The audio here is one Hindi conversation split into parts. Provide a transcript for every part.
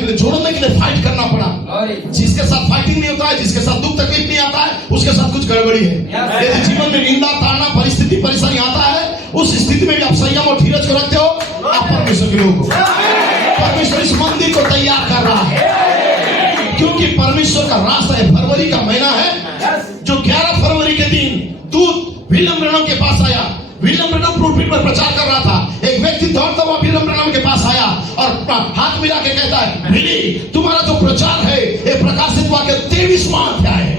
के लिए, जोड़ने के लिए फाइट करना पड़ा। जिसके साथ फाइटिंग नहीं होता है, जिसके साथ दुख तकलीफ नहीं आता है, उसके साथ कुछ गड़बड़ी है। यदि जीवन में निंदा, ताड़ना, परिस्थिति, परेशानी आता है, उस स्थिति में आप संयम और धीरज को रखते हो, आप परमेश्वर के लोग हो। परमेश्वर इस मंदिर को तैयार कर रहा है, क्योंकि परमेश्वर का रास्ता है। फरवरी का महीना है, जो 11 फरवरी के दिन दूत विलियम ब्रैनम के पास आया। विलियम ब्रैनम प्रूलपिट पर प्रचार कर रहा था। एक व्यक्ति दौड़ता हुआ विलियम ब्रैनम के पास आया और हाथ मिला के कहता है, विली, तुम्हारा जो प्रचार है ये प्रकाशित वाक्य 23वां अध्याय है।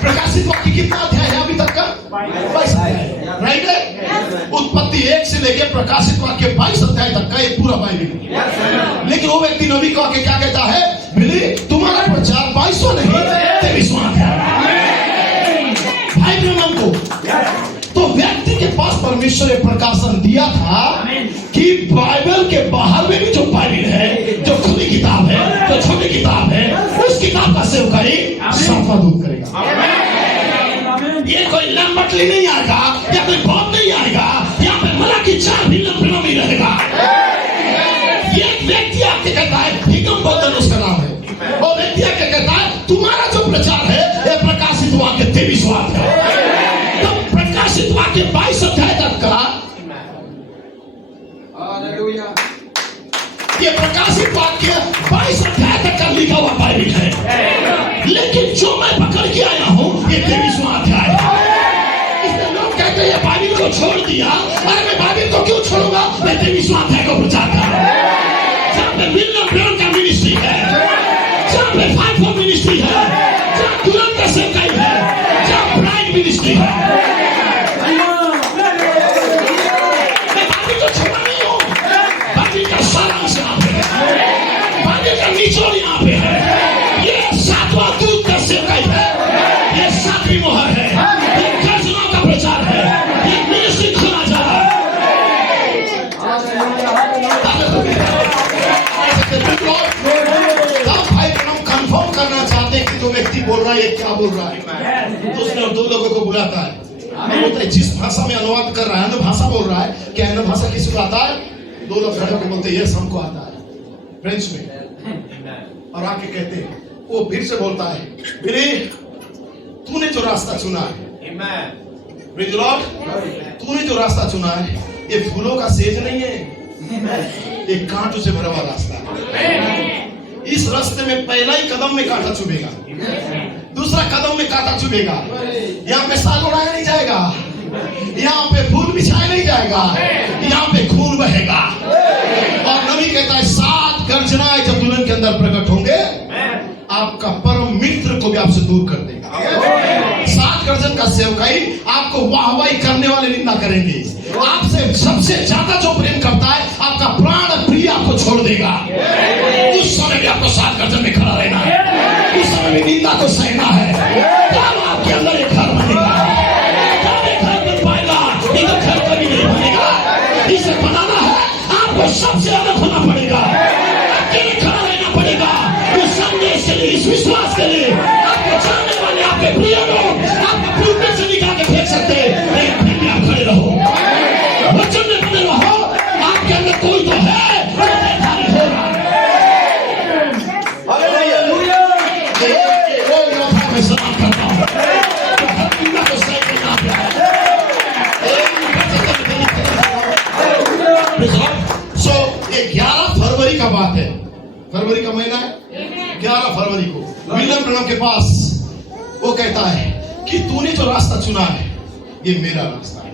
प्रकाशित वाक्य कितना अध्याय है अभी तक का? 22 अध्याय, राइट है? उत्पत्ति 1 से लेकर प्रकाशित वाक्य 22 अध्याय तक का एक पूरा बाइबल। लेकिन वो व्यक्ति नबी को आके क्या कहता है, मिली, तुम्हारा प्रचार 22वां नहीं 23वां अध्याय। भाई ब्रह्मन को तो व्यक्ति के पास परमेश्वर ने प्रकाशन दिया था कि बाइबल के बाहर में भी जो बाइबल है, जो खुली किताब है, जो छोटी किताब है, उस किताब का सेवकाई सातवां दूत करेगा। ये कोई लंबटली नहीं आएगा, या कोई बहुत नहीं आएगा, यहाँ पे मलाकी 4 विलियम ही रहेगा। ये व्यक्ति आके कहता है, हिकम बोतल उसका नाम है, और व्यक्ति आके कहता है, तुम्हारा जो प्रचार है ये प्रकाशित वाक्य 23वां है। तो प्रकाशित वाक्य 22 अध्याय तक का, ये प्रकाशित वाक्य 22 अध्याय तक का लिखा हुआ बाइबल है। लेकिन जो मैं पकड़ के आया हूं ये 23वां अध्याय है। इसलिए लोग कहते हैं ये बाइबल को छोड़ दिया। अरे मैं बाइबल को क्यों छोड़ूंगा? मैं 23वां अध्याय को प्रचार कर रहा हूं। जहां पे विलियम ब्रैनम का मिनिस्ट्री है, जहां पे 5 मिनिस्ट्री है, जहां तुरंत का सेवकाई है, जहां ब्राइड मिनिस्ट्री है, मैं बाइबल को छोड़ा नहीं हूं। बाइबल का सारांश यहाँ पे है, बाइबल का निचोड़ यहाँ पे है। ये 7वां दूत का सेवकाई है, ये 7वीं मोहर है, ये गर्जनों का प्रचार है, ये मिनिस्ट्री खुला जा रहा है। भाई हम कंफर्म करना चाहते हैं कि जो व्यक्ति बोल रहा है ये क्या बोल रहा है। तो उसने 2 लोगों को बुलाता है, बोलता है जिस भाषा में अनुवाद कर रहा है, अन्य भाषा बोल रहा है, क्या अन्य भाषा किसको आता है? 2 लोग खड़े होकर बोलते हैं यस हमको आता है, फ्रेंच में। और आके कहते हैं, वो फिर से बोलता है, मेरे तूने जो रास्ता चुना है, प्रेज़ लॉर्ड, तूने जो रास्ता चुना है ये फूलों का सेज नहीं है, एक कांटों से भरा हुआ रास्ता है। इस रास्ते में पहला ही कदम में कांटा चुभेगा, दूसरा कदम में कांटा चुभेगा। यहाँ पे साग उड़ाया नहीं जाएगा, यहाँ पे फूल बिछाया नहीं जाएगा, यहाँ पे खून बहेगा। और नबी कहता है 7 गर्जनाएं जब दुल्हन के अंदर प्रकट होंगे, आपका परम मित्र को भी आपसे दूर कर देगा। 7 गर्जन का सेवकाई आपको वाहवाही करने वाले निंदा करेंगे। आपसे सबसे ज्यादा जो प्रेम करता है, आपका प्राण प्रिय आपको छोड़ देगा। उस समय भी आपको 7 गर्जन में खड़ा रहना है, उस समय भी निंदा को सहना है। तब आपके अंदर एक घर बनेगा, तब एक घर बन पाएगा। ये तो घर कभी नहीं बनेगा। इसे बनाना है, आपको सबसे अलग होना पड़ेगा, अकेले खड़ा रहना पड़ेगा। इस संदेश के लिए, इस विश्वास के लिए आपको जानने वाले आपके प्रिय लोग आपको प्रूफ से निकाल के फेंक सकते हैं, लेकिन फिर भी आप खड़े रहो, वचन में बने रहो। आपके अंदर कोई तो है जो बेकारी हो रहा है। हालेलुया। वो योद्धा मैं सलाम करता हूं, दुनिया को सही करना है। सो ये 11 फरवरी का बात है, फरवरी का महीना है। 11 फरवरी को विलियम ब्रैनम के पास वो कहता है कि तूने जो रास्ता चुना है ये मेरा रास्ता है।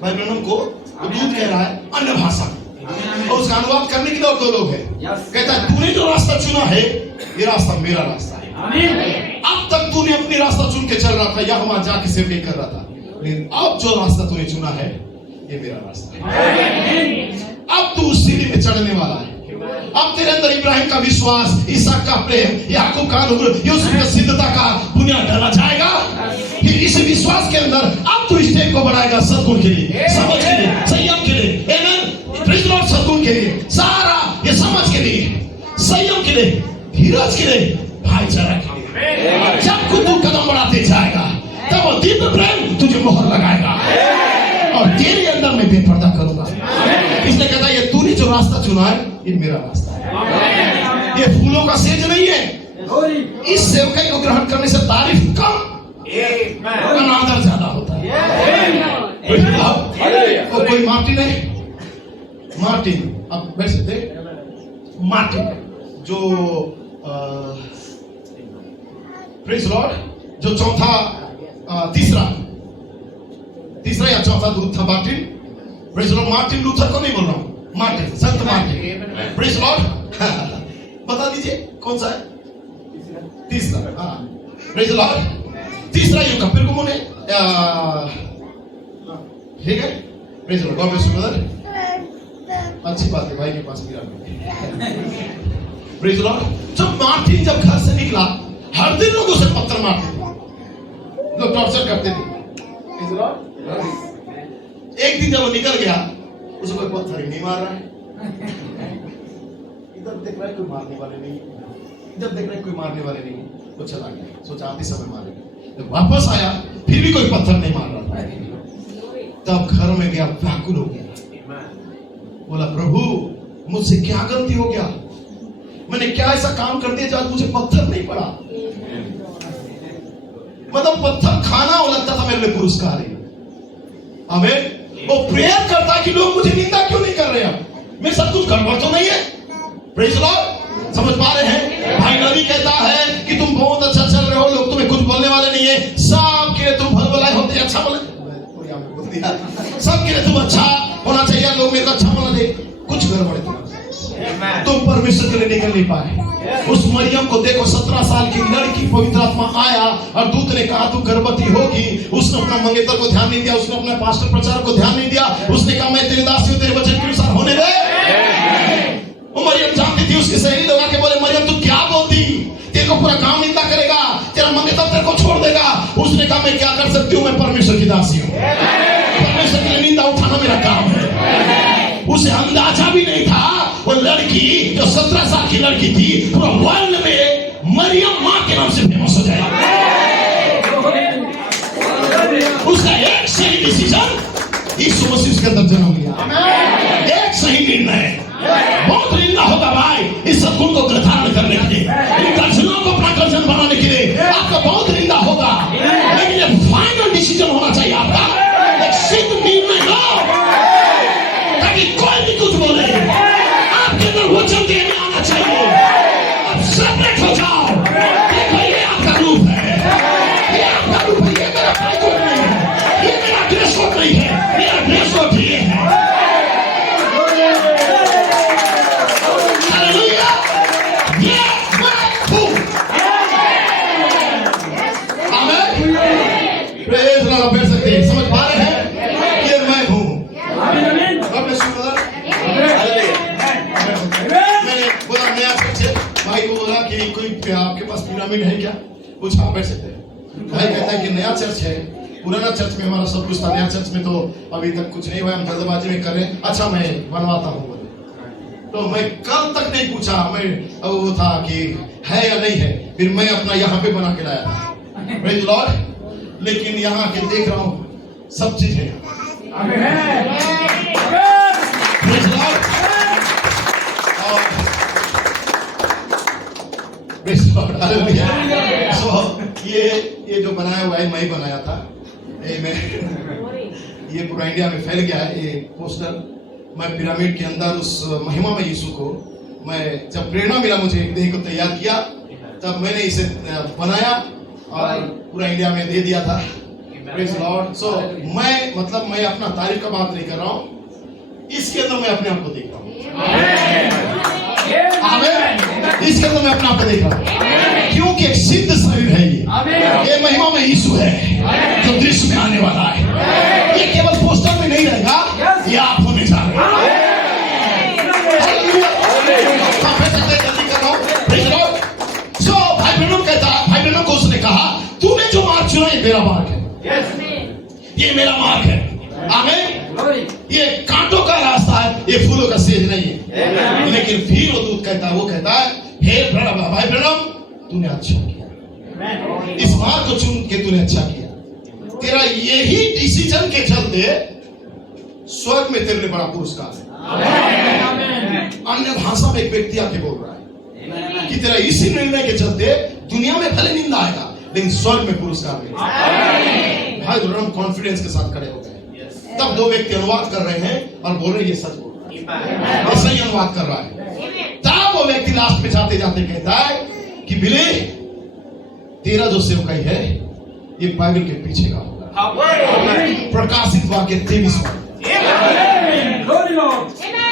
भाई ब्रैनम को वो दूत कह रहा है अन्य भाषा में, और उसका अनुवाद करने के लिए 2 लोग हैं। कहता है तूने जो रास्ता चुना है ये रास्ता मेरा रास्ता है। अब तक तूने अपनी रास्ता चुन के चल रहा था, या वहां जाके सेवकाई कर रहा था, लेकिन अब जो रास्ता तूने चुना है ये मेरा रास्ता है। अब तू उस सीढ़ी पे चढ़ने वाला है। अब तेरे अंदर इब्राहिम का विश्वास, इसहाक का प्रेम, याकूब का अनुग्रह, यूसुफ की सिद्धता का बुनियाद डाला जाएगा। फिर इस विश्वास के अंदर अब तू स्टेप को बढ़ाएगा सद्गुण के लिए, समझ के लिए, संयम के लिए। आमेन। Praise Lord. सद्गुण के लिए, सारा ये समझ के लिए, संयम के लिए, धीरज के लिए, भाईचारा के लिए। जब तू कदम बढ़ाते जाएगा तब वो दिव्य प्रेम तुझे मोहर लगाएगा। और तेरे अंदर मैं बेपर्दा करूंगा। इसलिए कहता है ये तूने जो रास्ता चुना है ये मेरा रास्ता है, ये फूलों का सेज नहीं है। इस सेवकाई को ग्रहण करने से तारीफ कम, अनादर ज्यादा होता है। कोई मार्टिन है, मार्टिन अब बैठ सकते, मार्टिन जो प्रेज लॉर्ड, जो चौथा तीसरा या चौथा दूत था Martin. Praise Lord, Martin Luther को नहीं बोल रहा हूं, मार्टिन, संत मार्टिन। प्रेज लॉर्ड, बता दीजिए कौन सा है? तीसरा। हाँ, प्रेज लॉर्ड, तीसरा युग का फिर ने ठीक है। Praise Lord, God bless you brother, अच्छी बात है भाई के पास मेरा। प्रेज लॉर्ड, जब मार्टिन जब घर से निकला, हर दिन लोग उसे पत्थर मारते थे, लोग टॉर्चर करते थे। प्रेज लॉर्ड, एक दिन जब वो निकल गया, उसे कोई पत्थर ही नहीं मार रहा है। इधर देख रहा है कोई मारने वाले नहीं, इधर देख रहा है कोई मारने वाले नहीं, वो चला गया, सोचा आते समय मारेगा। जब वापस आया फिर भी कोई पत्थर नहीं मार रहा था। तब घर में गया, व्याकुल हो गया, बोला प्रभु मुझसे क्या गलती हो गया, मैंने क्या ऐसा काम कर दिया जब मुझे पत्थर नहीं पड़ा। मतलब पत्थर खाना वो लगता था मेरे लिए पुरस्कार है। आमीन। वो प्रेयर करता कि लोग मुझे निंदा क्यों नहीं कर रहे हैं, मेरे साथ कुछ गड़बड़ तो नहीं है। प्रेज लॉर्ड, समझ पा रहे हैं? भाई नबी कहता है कि तुम बहुत अच्छा चल रहे हो, लोग तुम्हें कुछ बोलने वाले नहीं है, सबके लिए तुम भल भलाई होते, अच्छा बोले, सबके लिए तुम अच्छा होना चाहिए, लोग मेरे को अच्छा बोलना चाहिए। कुछ गड़बड़ है, तुम परमेश्वर के लिए निकल नहीं पाए। उस मरियम को देखो, 17 साल की लड़की, पवित्र आत्मा आया और दूत ने कहा तू गर्भवती होगी। उसने अपना मंगेतर को ध्यान नहीं दिया, उसने अपने पास्टर प्रचारक को ध्यान नहीं दिया, उसने कहा मैं तेरी दासी हूं, तेरे वचन के अनुसार होने दे। वो मरियम जानती थी, उसकी सहेली लोग आके बोले मरियम तू क्या बोलती, तेरे को पूरा गांव निंदा करेगा, तेरा मंगेतर तेरे को छोड़ देगा। उसने कहा मैं क्या कर सकती हूँ, मैं परमेश्वर की दासी हूँ, परमेश्वर के लिए निंदा उठाना मेरा काम है। उसे अंदाजा भी नहीं था वो लड़की जो 17 साल की लड़की थी पूरा वर्ल्ड में मरियम मां के नाम से फेमस हो जाएगी। उसका एक सही डिसीजन यीशु मसीह उसके अंदर जन्म लिया, एक सही निर्णय। बहुत निंदा होगा भाई इस सद्गुण को ग्रहण करने के लिए, इन दर्शनों को अपना दर्शन बनाने के लिए आपका बहुत निंदा होगा, लेकिन ये फाइनल डिसीजन होना चाहिए आपका, एक सिद्ध निर्णय लो ताकि कोई भी कुछ बोले आपके अंदर वचन देने आना चाहिए। अब सेपरेट हो जाओ, देखो ये आपका रूप है, ये आपका रूप है, ये मेरा भाई कोड नहीं है, ये मेरा ड्रेस कोड नहीं है, मेरा ड्रेस कोड ये है। हालेलुया, ये मैं हूँ। आमीन। प्रेज लॉर्ड, बैठ सकते हैं, समझ पा रहे हैं? ये मैं हूँ। भाई को बोला कि कोई आपके पास पिरामिड है क्या, कुछ आप बैठ सकते हैं। भाई कहता है कि नया चर्च है, पुराना चर्च में हमारा सब कुछ था, नया चर्च में तो अभी तक कुछ नहीं हुआ, हम जल्दबाजी में कर रहे हैं। अच्छा मैं बनवाता हूँ बोले, तो मैं कल तक नहीं पूछा, मैं वो था कि है या नहीं है, फिर मैं अपना यहाँ पे बना के लाया, प्रेज लॉर्ड। लेकिन यहाँ के देख रहा हूँ सब चीज है, प्रेज लॉर्ड। ये जो बनाया हुआ है मैं ही बनाया था, ये पूरा इंडिया में फैल गया है ये पोस्टर। मैं पिरामिड के अंदर उस महिमा में यीशु को, मैं जब प्रेरणा मिला मुझे एक देह को तैयार किया, तब मैंने इसे बनाया और पूरा इंडिया में दे दिया था। Praise Lord. सो मैं अपना तारीफ का बात नहीं कर रहा हूँ, इसके अंदर मैं अपने आप को देख रहा हूँ। इसके अंदर मैं अपने आप को देख रहा हूँ, क्योंकि एक सिद्ध शरीर है ये महिमा में यीशु है जो दृश्य में आने वाला है। ये केवल पोस्टर में नहीं रहेगा, ये आप होने जा रहे हैं। भाई ब्रनम कहता, भाई ब्रनम को उसने कहा तूने जो मार्ग चुना ये मेरा मार्ग है, ये मेरा मार्ग है। आमीन। ये कांटों का रास्ता है, ये फूलों का सेज नहीं है। लेकिन फिर वो दूत कहता है, वो कहता है हे ब्रनम, भाई ब्रनम तूने अच्छा किया, इस मार्ग को चुन के तूने अच्छा किया, तेरा यही डिसीजन के चलते स्वर्ग में तेरे लिए बड़ा पुरस्कार है। अन्य भाषा में एक व्यक्ति आके बोल रहा है कि तेरा इसी निर्णय के चलते दुनिया में भले निंदा आएगा लेकिन स्वर्ग में पुरस्कार मिलेगा। भाई हम कॉन्फिडेंस के साथ खड़े हो गए। तब दो व्यक्ति अनुवाद कर रहे हैं और बोल रहे ये सच बोल रहा है, ऐसा ही अनुवाद कर रहा है। तब वो व्यक्ति लास्ट में जाते जाते कहता है कि बिले तेरा जो सेवकाई है ये बाइबल के पीछे का होगा। प्रकाशित वाक्य 23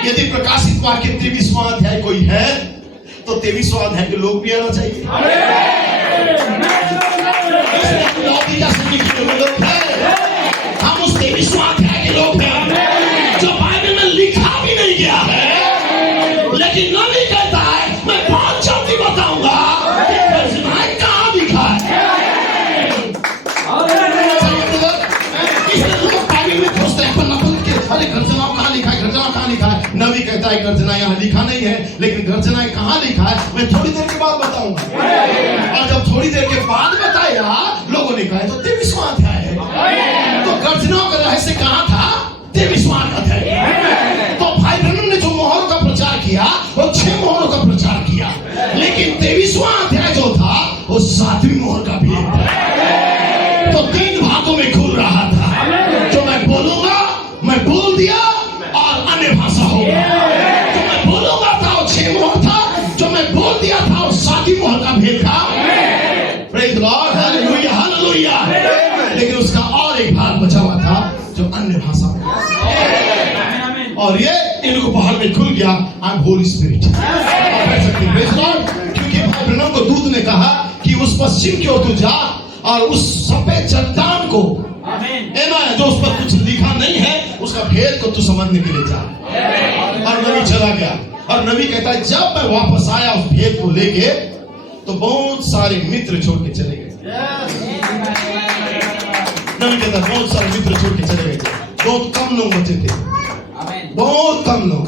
यदि प्रकाशित वाक्य 23वां अध्याय कोई है तो 23वां अध्याय के लोग भी आना चाहिए। हम उस 23वां अध्याय के लोग हैं जो बाइबल में लिखा भी नहीं गया है, लेकिन नबी कहता है मैं बहुत जल्दी बताऊंगा कि गर्जनाएं कहां लिखा है। इसलिए लोग बाइबल में खोजते हैं अरे गर्जनाओं कहां लिखा है, गर्जना कहां लिखा है। नबी कहता है गर्जना यहाँ लिखा नहीं है, लेकिन गर्जनाएं कहां लिखा है मैं थोड़ी देर के बाद बताऊंगा। और जब थोड़ी देर के बाद बताया लोगों ने कहा तो 23वां अध्याय है। तो गर्जनाओं का रहस्य कहां था? 23वां अध्याय। तो भाई ब्रह्मन ने जो मोहरों का प्रचार किया वो 6 मोहरों का प्रचार किया, लेकिन 23वां अध्याय जो था वो 7वीं मोहर का भेद था। तो 3 भागों में खुल रहा था। जो मैं बोलूंगा मैं बोल दिया और अन्य भाषा होगा। जो मैं बोलूंगा था वो 6 मोहर था, जो मैं बोल दिया था वो 7वीं मोहर का भेद था। Praise the Lord, hallelujah hallelujah. लेकिन उसका और एक भाग बचा हुआ था जो अन्य भाषा में, और ये इनको बाहर में खुल गया। I am Holi spirit. Praise the Lord. क्योंकि भाई ब्रह्मन को दूत ने कहा कि उस पश्चिम की ओर तू जा और उस सफेद चट्टान को जो उस पर कुछ लिखा नहीं है उसका भेद को तू समझने के लिए जा। और नबी चला गया और नबी कहता है जब मैं वापस आया उस भेद को लेके तो बहुत सारे मित्र छोड़ के चले गए। नबी कहता है बहुत सारे मित्र छोड़ के चले गए थे, बहुत कम लोग बचे थे, बहुत कम लोग।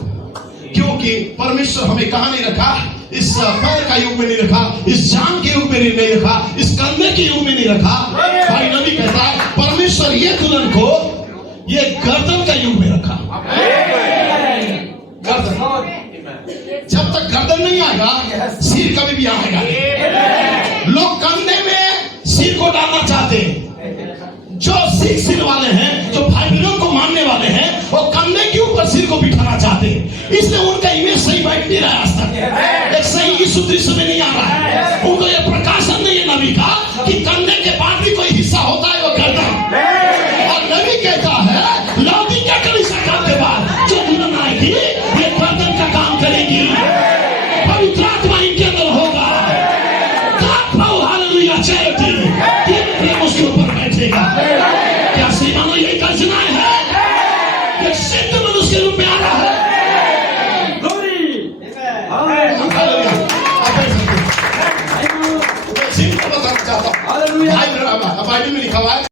क्योंकि परमेश्वर हमें कहां नहीं रखा? इस पैर का युग में नहीं रखा, इस जान के युग में नहीं रखा, इस कंधे के युग में नहीं रखा। भाई नबी कहता है परमेश्वर ये दुल्हन को ये गर्दन का युग में रखा। गर्दन, जब तक गर्दन नहीं आएगा सिर कभी भी आएगा नहीं। लोग कंधे में सिर को डालना चाहते हैं। जो सिर वाले हैं, जो भाई बहनों को मानने वाले हैं, वो कंधे के ऊपर सिर को बिठाना चाहते हैं। इसलिए उनका इमेज सही बैठ नहीं रहा है आज तक। एक सही यीशु दृश्य में नहीं आ रहा है। उनको ये प्रकाशन नहीं है नबी का कि कंधे के बाद भी कोई हिस्सा होता है वो गर्दन। और नबी कहता है लौदीकिया कलीसिया काल के बाद जो दुल्हन आएगी ये गर्दन का काम करेगी। पवित्र आत्मा इनके अंदर होगा। हालेलुया, चैरिटी, ये प्रेम उसके ऊपर बैठेगा। क्या श्रीमानो यही गर्जनाएं है? एक सिद्ध मनुष्य के रूप में आ रहा है। सिंपल बताना चाहता हूँ, बाइबल में लिखा हुआ है